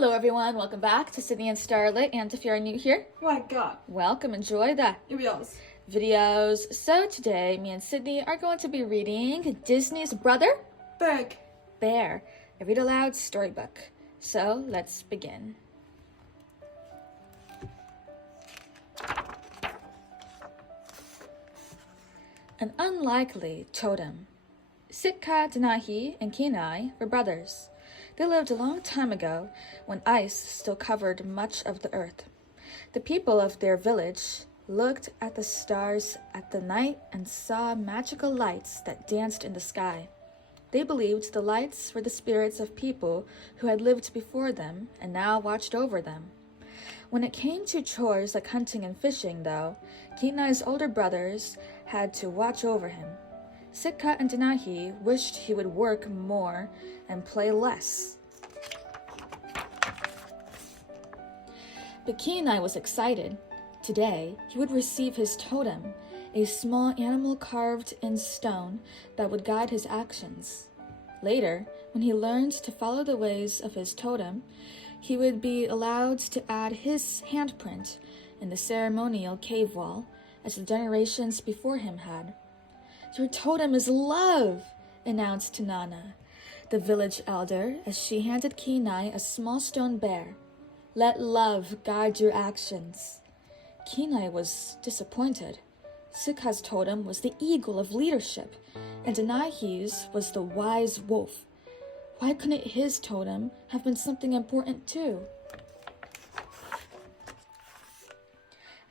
Hello everyone, welcome back to Sydney and Starlet, and if you're new here, welcome, enjoy the videos. So today, me and Sydney are going to be reading Disney's Brother Big Bear, a read aloud storybook. So let's begin. An unlikely totem. Sitka, Denahi, and Kenai were brothers. They lived a long time ago, when ice still covered much of the earth. The people of their village looked at the stars at the night and saw magical lights that danced in the sky. They believed the lights were the spirits of people who had lived before them and now watched over them. When it came to chores like hunting and fishing, though, Kenai's older brothers had to watch over him. Sitka and Denahi wished he would work more and play less. But Kenai was excited. Today, he would receive his totem, a small animal carved in stone that would guide his actions. Later, when he learned to follow the ways of his totem, he would be allowed to add his handprint in the ceremonial cave wall, as the generations before him had. "Your totem is love," announced Tanana, the village elder, as she handed Kenai a small stone bear. "Let love guide your actions." Kenai was disappointed. Sitka's totem was the eagle of leadership, and Denahi's was the wise wolf. Why couldn't his totem have been something important too?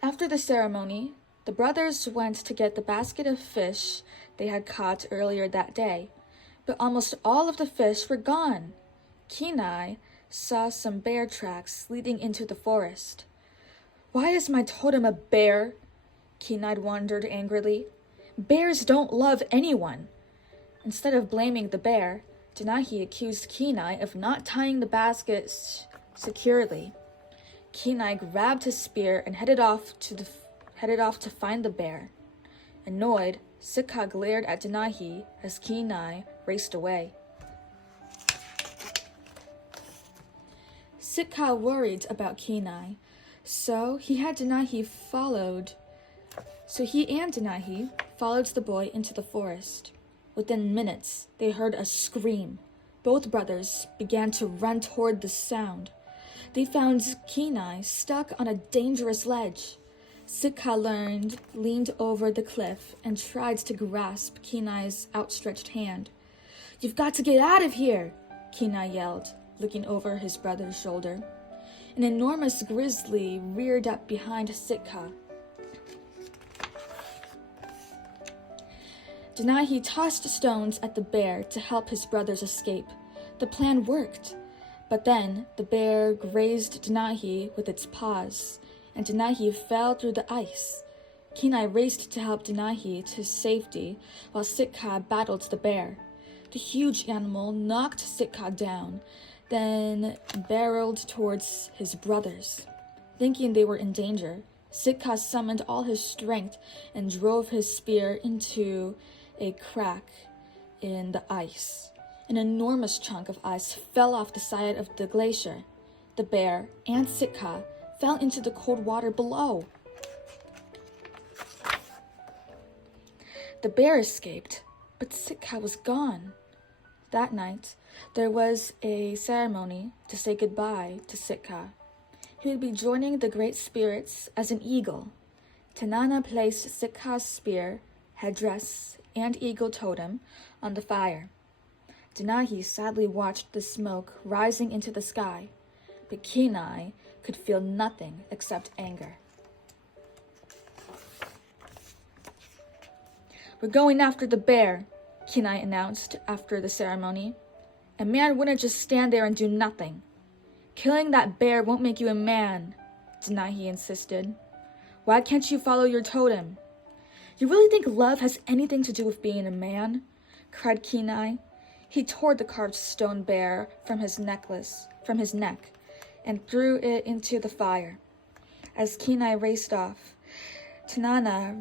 After the ceremony, the brothers went to get the basket of fish they had caught earlier that day, but almost all of the fish were gone. Kenai saw some bear tracks leading into the forest. "Why is my totem a bear?" Kenai wondered angrily. "Bears don't love anyone." Instead of blaming the bear, Denahi accused Kenai of not tying the basket securely. Kenai grabbed his spear and headed off to find the bear. Annoyed, Sitka glared at Denahi as Kenai raced away. Sitka worried about Kenai, so he and Denahi followed the boy into the forest. Within minutes, they heard a scream. Both brothers began to run toward the sound. They found Kenai stuck on a dangerous ledge. Sitka leaned over the cliff and tried to grasp Kenai's outstretched hand. "You've got to get out of here!" Kenai yelled, looking over his brother's shoulder. An enormous grizzly reared up behind Sitka. Denahi tossed stones at the bear to help his brothers escape. The plan worked, but then the bear grazed Denahi with its paws, and Denahi fell through the ice. Kenai raced to help Denahi to safety while Sitka battled the bear. The huge animal knocked Sitka down, then barreled towards his brothers. Thinking they were in danger, Sitka summoned all his strength and drove his spear into a crack in the ice. An enormous chunk of ice fell off the side of the glacier. The bear and Sitka fell into the cold water below. The bear escaped, but Sitka was gone. That night, there was a ceremony to say goodbye to Sitka. He would be joining the great spirits as an eagle. Tanana placed Sitka's spear, headdress, and eagle totem on the fire. Denahi sadly watched the smoke rising into the sky, but Kenai could feel nothing except anger. "We're going after the bear," Kenai announced after the ceremony. "A man wouldn't just stand there and do nothing." "Killing that bear won't make you a man," Denahi insisted. "Why can't you follow your totem?" "You really think love has anything to do with being a man?" cried Kenai. He tore the carved stone bear from his neck, and threw it into the fire. As Kenai raced off, Tanana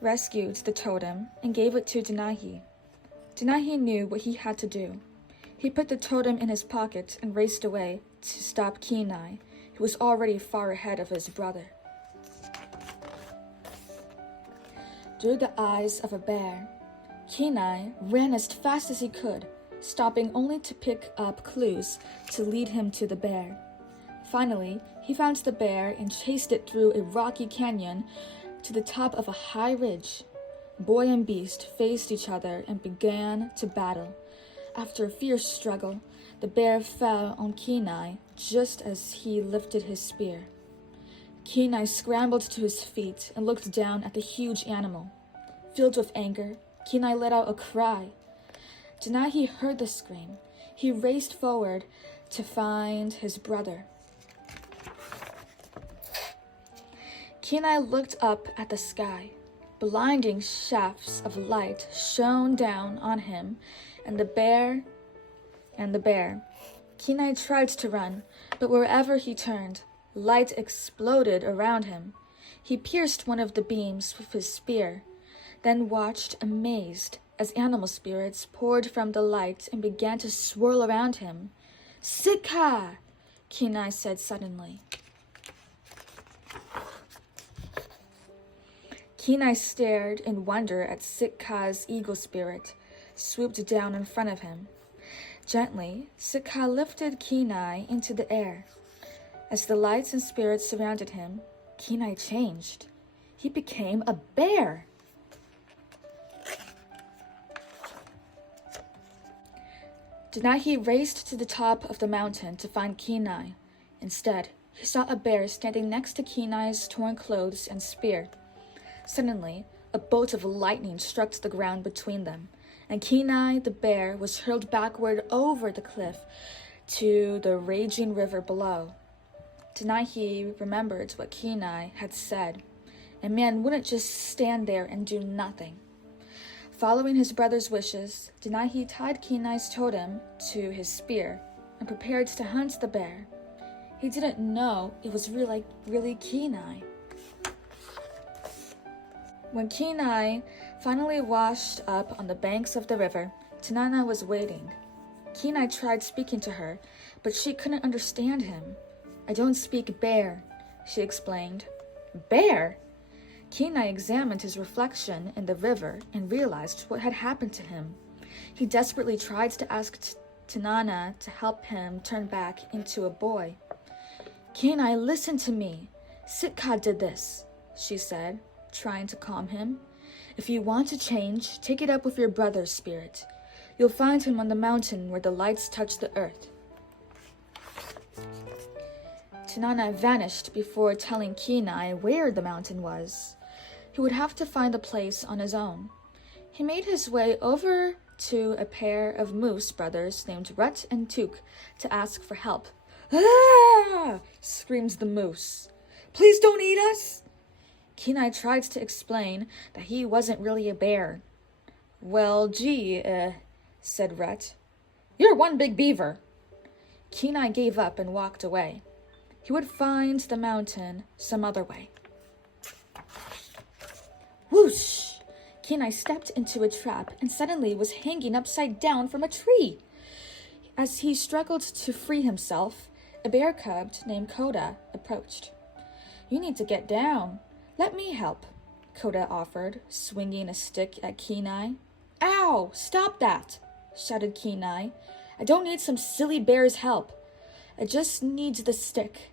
rescued the totem and gave it to Denahi. Denahi knew what he had to do. He put the totem in his pocket and raced away to stop Kenai, who was already far ahead of his brother. Through the eyes of a bear, Kenai ran as fast as he could, stopping only to pick up clues to lead him to the bear. Finally, he found the bear and chased it through a rocky canyon to the top of a high ridge. Boy and beast faced each other and began to battle. After a fierce struggle, the bear fell on Kenai just as he lifted his spear. Kenai scrambled to his feet and looked down at the huge animal. Filled with anger, Kenai let out a cry. Denahi heard the scream. He raced forward to find his brother. Kenai looked up at the sky. Blinding shafts of light shone down on him and the bear. Kenai tried to run, but wherever he turned, light exploded around him. He pierced one of the beams with his spear, then watched amazed as animal spirits poured from the light and began to swirl around him. "Sitka!" Kenai said suddenly. Kenai stared in wonder at Sitka's eagle spirit, swooped down in front of him. Gently, Sitka lifted Kenai into the air. As the lights and spirits surrounded him, Kenai changed. He became a bear. Denahi raced to the top of the mountain to find Kenai. Instead, he saw a bear standing next to Kenai's torn clothes and spear. Suddenly, a bolt of lightning struck the ground between them, and Kenai the bear was hurled backward over the cliff to the raging river below. Denahi remembered what Kenai had said. A man wouldn't just stand there and do nothing. Following his brother's wishes, Denahi tied Kenai's totem to his spear and prepared to hunt the bear. He didn't know it was really Kenai. When Kenai finally washed up on the banks of the river, Tanana was waiting. Kenai tried speaking to her, but she couldn't understand him. "I don't speak bear," she explained. "Bear?" Kenai examined his reflection in the river and realized what had happened to him. He desperately tried to ask Tanana to help him turn back into a boy. "Kenai, listen to me. Sitka did this," she said, trying to calm him. "If you want to change, take it up with your brother's spirit. You'll find him on the mountain where the lights touch the earth." Tanana vanished before telling Kenai where the mountain was. He would have to find the place on his own. He made his way over to a pair of moose brothers named Rut and Took to ask for help. "Ah!" screams the moose. "Please don't eat us!" Kenai tried to explain that he wasn't really a bear. "Well, gee, said Rut. "You're one big beaver." Kenai gave up and walked away. He would find the mountain some other way. Whoosh! Kenai stepped into a trap and suddenly was hanging upside down from a tree. As he struggled to free himself, a bear cub named Koda approached. "You need to get down. Let me help," Koda offered, swinging a stick at Kenai. "Ow! Stop that!" shouted Kenai. "I don't need some silly bear's help. I just need the stick."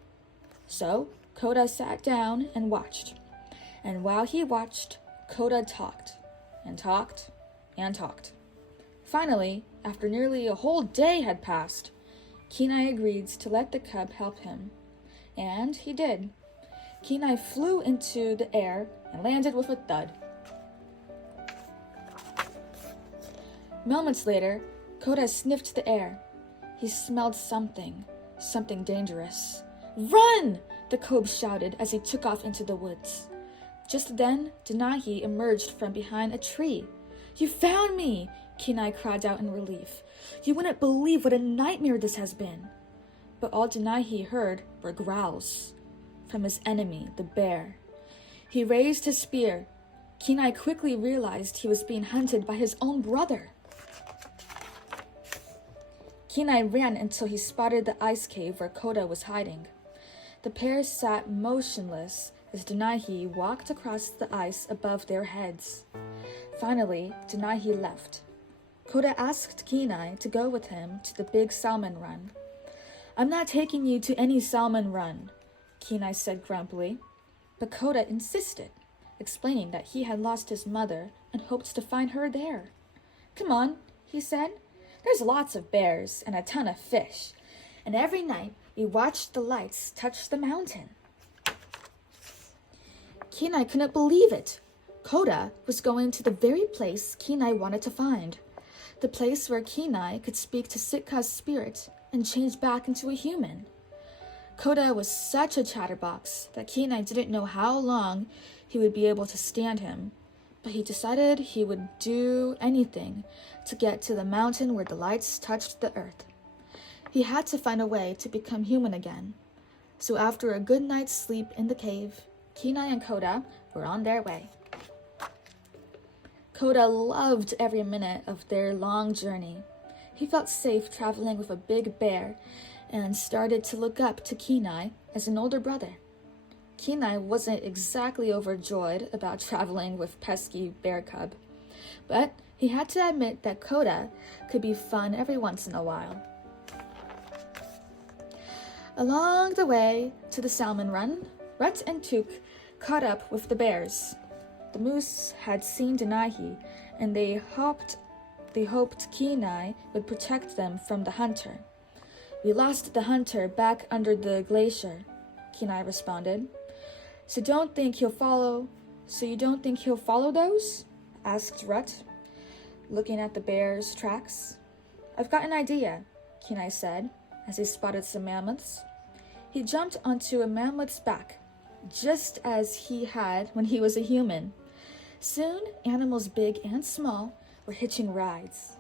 So Koda sat down and watched. And while he watched, Koda talked and talked and talked. Finally, after nearly a whole day had passed, Kenai agreed to let the cub help him. And he did. Kenai flew into the air and landed with a thud. Moments later, Koda sniffed the air. He smelled something dangerous. "Run!" the cub shouted as he took off into the woods. Just then, Denahi emerged from behind a tree. "You found me!" Kenai cried out in relief. "You wouldn't believe what a nightmare this has been." But all Denahi heard were growls from his enemy, the bear. He raised his spear. Kenai quickly realized he was being hunted by his own brother. Kenai ran until he spotted the ice cave where Koda was hiding. The pair sat motionless as Denahi walked across the ice above their heads. Finally, Denahi left. Koda asked Kenai to go with him to the big salmon run. "I'm not taking you to any salmon run," Kenai said grumpily. But Koda insisted, explaining that he had lost his mother and hoped to find her there. "Come on," he said. "There's lots of bears and a ton of fish, and every night we watched the lights touch the mountain." Kenai couldn't believe it. Koda was going to the very place Kenai wanted to find. The place where Kenai could speak to Sitka's spirit and change back into a human. Koda was such a chatterbox that Kenai didn't know how long he would be able to stand him, but he decided he would do anything to get to the mountain where the lights touched the earth. He had to find a way to become human again. So after a good night's sleep in the cave, Kenai and Koda were on their way. Koda loved every minute of their long journey. He felt safe traveling with a big bear and started to look up to Kenai as an older brother. Kenai wasn't exactly overjoyed about traveling with pesky bear cub, but he had to admit that Koda could be fun every once in a while. Along the way to the salmon run, Rut and Tuk caught up with the bears. The moose had seen Denahi, and they hoped Kenai would protect them from the hunter. "We lost the hunter back under the glacier," Kenai responded. So you don't think he'll follow those?" asked Rut, looking at the bear's tracks. "I've got an idea," Kenai said, as he spotted some mammoths. He jumped onto a mammoth's back, just as he had when he was a human. Soon, animals big and small were hitching rides.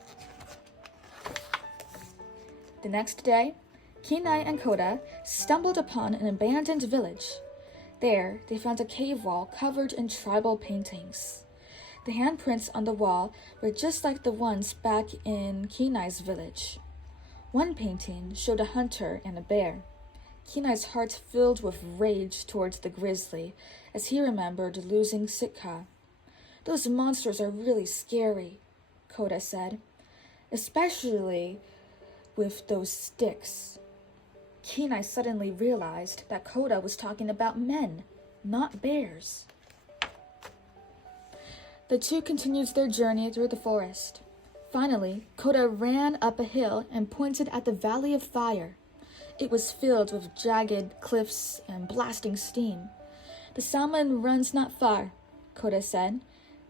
The next day, Kenai and Koda stumbled upon an abandoned village. There, they found a cave wall covered in tribal paintings. The handprints on the wall were just like the ones back in Kenai's village. One painting showed a hunter and a bear. Kenai's heart filled with rage towards the grizzly as he remembered losing Sitka. "Those monsters are really scary," Koda said, "especially with those sticks." Kenai suddenly realized that Koda was talking about men, not bears. The two continued their journey through the forest. Finally, Koda ran up a hill and pointed at the Valley of Fire. It was filled with jagged cliffs and blasting steam. "The salmon run's not far," Koda said.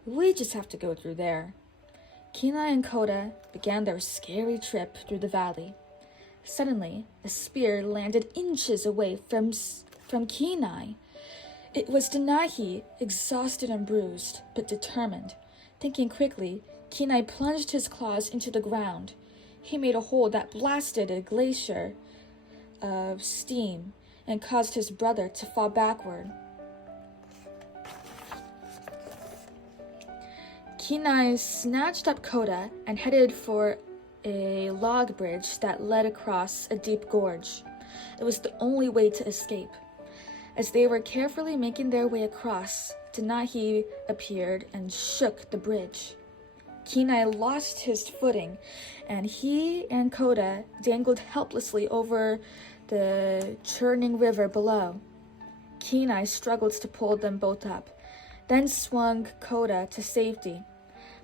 "We just have to go through there." Kenai and Koda began their scary trip through the valley. Suddenly, a spear landed inches away from Kenai. It was Denahi, exhausted and bruised, but determined. Thinking quickly, Kenai plunged his claws into the ground. He made a hole that blasted a glacier of steam and caused his brother to fall backward. Kenai snatched up Koda and headed for a log bridge that led across a deep gorge. It was the only way to escape. As they were carefully making their way across, Denahi appeared and shook the bridge. Kenai lost his footing, and he and Koda dangled helplessly over the churning river below. Kenai struggled to pull them both up, then swung Koda to safety.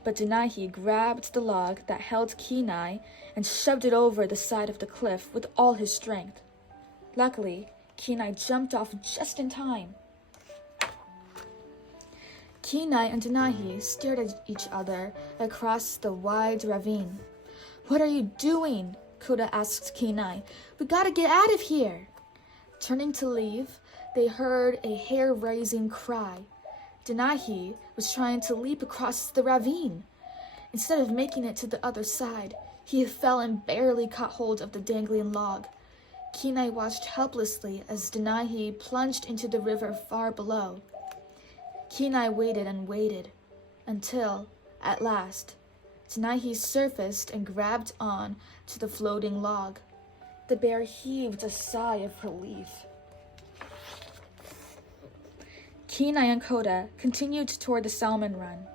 But Denahi grabbed the log that held Kenai and shoved it over the side of the cliff with all his strength. Luckily, Kenai jumped off just in time. Kenai and Denahi stared at each other across the wide ravine. "What are you doing?" Koda asked Kenai. "We gotta get out of here." Turning to leave, they heard a hair-raising cry. Denahi was trying to leap across the ravine. Instead of making it to the other side, he fell and barely caught hold of the dangling log. Kenai watched helplessly as Denahi plunged into the river far below. Kenai waited and waited, until, at last, Denahi surfaced and grabbed on to the floating log. The bear heaved a sigh of relief. Kenai and Koda continued toward the salmon run.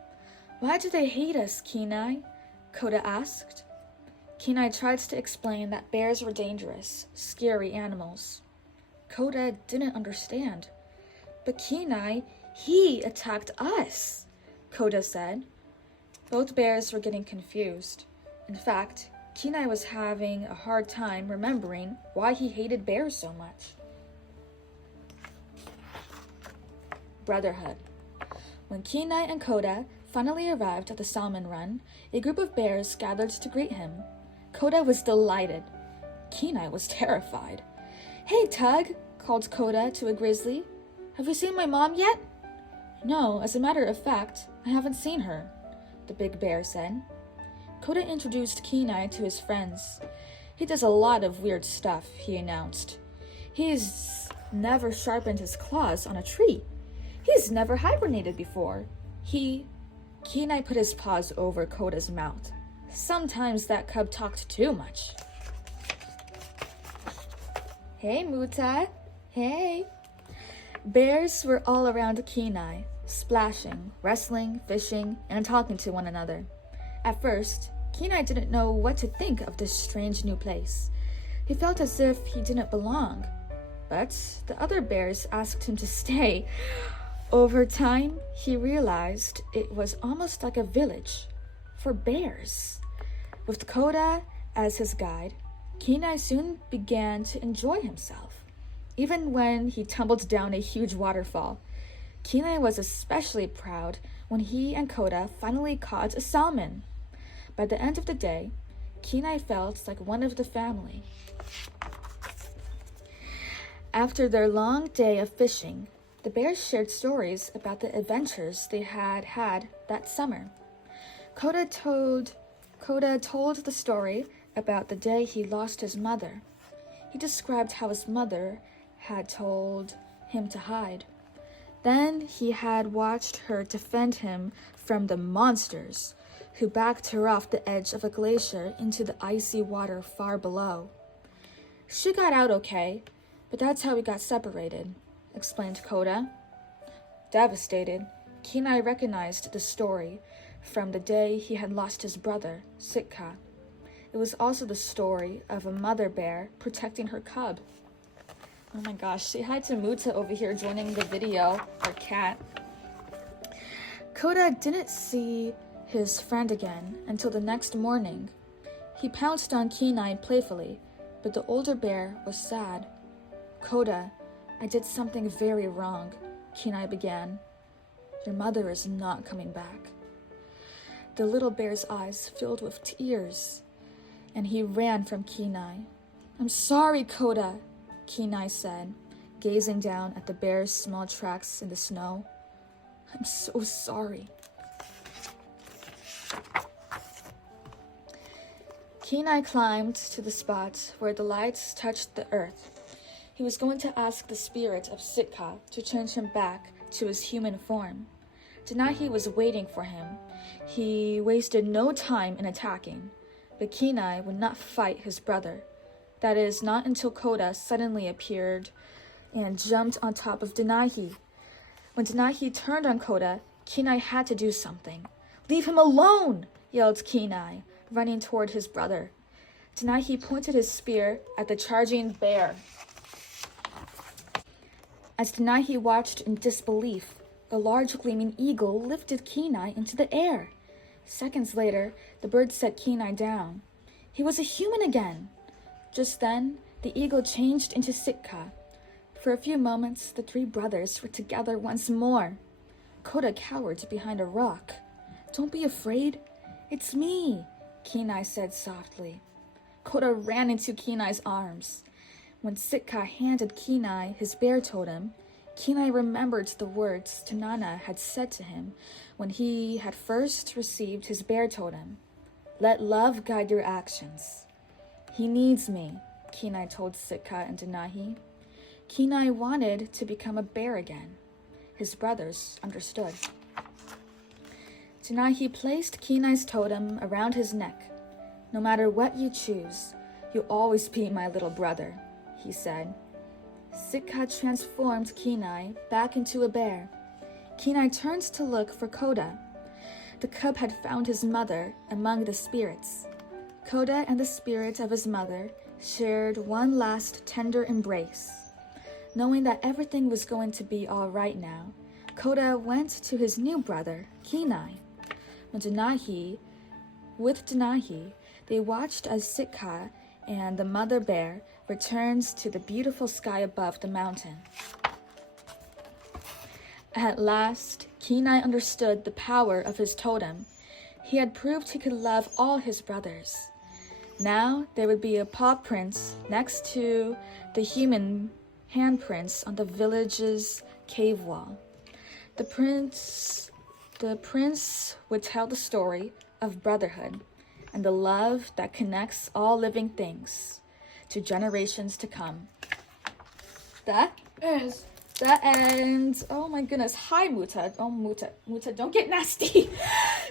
"Why do they hate us, Kenai?" Koda asked. Kenai tried to explain that bears were dangerous, scary animals. Koda didn't understand. "But Kenai, he attacked us," Koda said. Both bears were getting confused. In fact, Kenai was having a hard time remembering why he hated bears so much. Brotherhood. When Kenai and Koda finally arrived at the salmon run, a group of bears gathered to greet him. Koda was delighted. Kenai was terrified. "Hey, Tug," called Koda to a grizzly. "Have you seen my mom yet?" "No, as a matter of fact, I haven't seen her," the big bear said. Koda introduced Kenai to his friends. "He does a lot of weird stuff," he announced. "He's never sharpened his claws on a tree. He's never hibernated before. Kenai put his paws over Koda's mouth. "Sometimes that cub talked too much." "Hey, Muta. Hey." Bears were all around Kenai, splashing, wrestling, fishing, and talking to one another. At first, Kenai didn't know what to think of this strange new place. He felt as if he didn't belong. But the other bears asked him to stay. Over time, he realized it was almost like a village for bears. With Koda as his guide, Kenai soon began to enjoy himself. Even when he tumbled down a huge waterfall, Kenai was especially proud when he and Koda finally caught a salmon. By the end of the day, Kenai felt like one of the family. After their long day of fishing, the bears shared stories about the adventures they had had that summer. Koda told the story about the day he lost his mother. He described how his mother had told him to hide. Then he had watched her defend him from the monsters who backed her off the edge of a glacier into the icy water far below. "She got out okay, but that's how we got separated," explained Koda. Devastated, Kenai recognized the story from the day he had lost his brother, Sitka. It was also the story of a mother bear protecting her cub. Oh my gosh, say hi to Muta over here joining the video, our cat. Koda didn't see his friend again until the next morning. He pounced on Kenai playfully, but the older bear was sad. "Koda, I did something very wrong," Kenai began. "Your mother is not coming back." The little bear's eyes filled with tears, and he ran from Kenai. "I'm sorry, Koda," Kenai said, gazing down at the bear's small tracks in the snow. "I'm so sorry." Kenai climbed to the spot where the lights touched the earth. He was going to ask the spirit of Sitka to change him back to his human form. Denahi was waiting for him. He wasted no time in attacking, but Kenai would not fight his brother. That is, not until Koda suddenly appeared and jumped on top of Denahi. When Denahi turned on Koda, Kenai had to do something. "Leave him alone!" yelled Kenai, running toward his brother. Denahi pointed his spear at the charging bear. As Denahi watched in disbelief, a large gleaming eagle lifted Kenai into the air. Seconds later, the bird set Kenai down. He was a human again. Just then, the eagle changed into Sitka. For a few moments, the three brothers were together once more. Koda cowered behind a rock. "Don't be afraid. It's me," Kenai said softly. Koda ran into Kenai's arms. When Sitka handed Kenai his bear totem, Kenai remembered the words Tanana had said to him when he had first received his bear totem. "Let love guide your actions." "He needs me," Kenai told Sitka and Denahi. Kenai wanted to become a bear again. His brothers understood. Tanahi placed Kenai's totem around his neck. "No matter what you choose, you'll always be my little brother," he said. Sitka transformed Kenai back into a bear. Kenai turned to look for Koda. The cub had found his mother among the spirits. Koda and the spirit of his mother shared one last tender embrace. Knowing that everything was going to be all right now, Koda went to his new brother, Kenai. With Denahi, they watched as Sitka and the mother bear returned to the beautiful sky above the mountain. At last, Kenai understood the power of his totem. He had proved he could love all his brothers. Now there would be a paw prints next to the human handprints on the village's cave wall. The prince would tell the story of brotherhood and the love that connects all living things to generations to come. That ends. Oh my goodness. Hi, Muta. Oh, Muta, don't get nasty.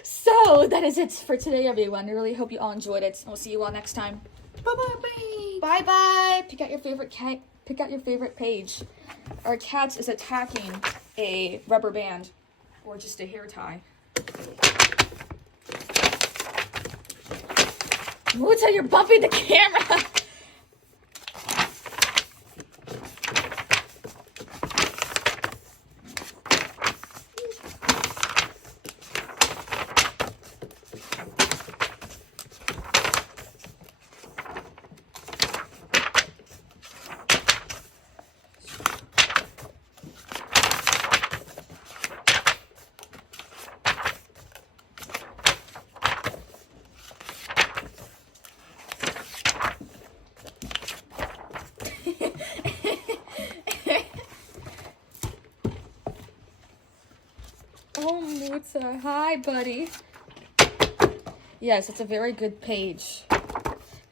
So that is it for today, everyone. I really hope you all enjoyed it. We'll see you all next time. Bye-bye. Bye-bye. Pick out your favorite cat. Pick out your favorite page. Our cat is attacking a rubber band or just a hair tie. Muta, you're bumping the camera. Oh, Muta. Hi, buddy. Yes, it's a very good page.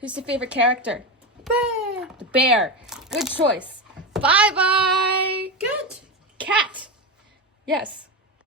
Who's your favorite character? Bear. The bear. Good choice. Bye-bye. Good. Cat. Yes.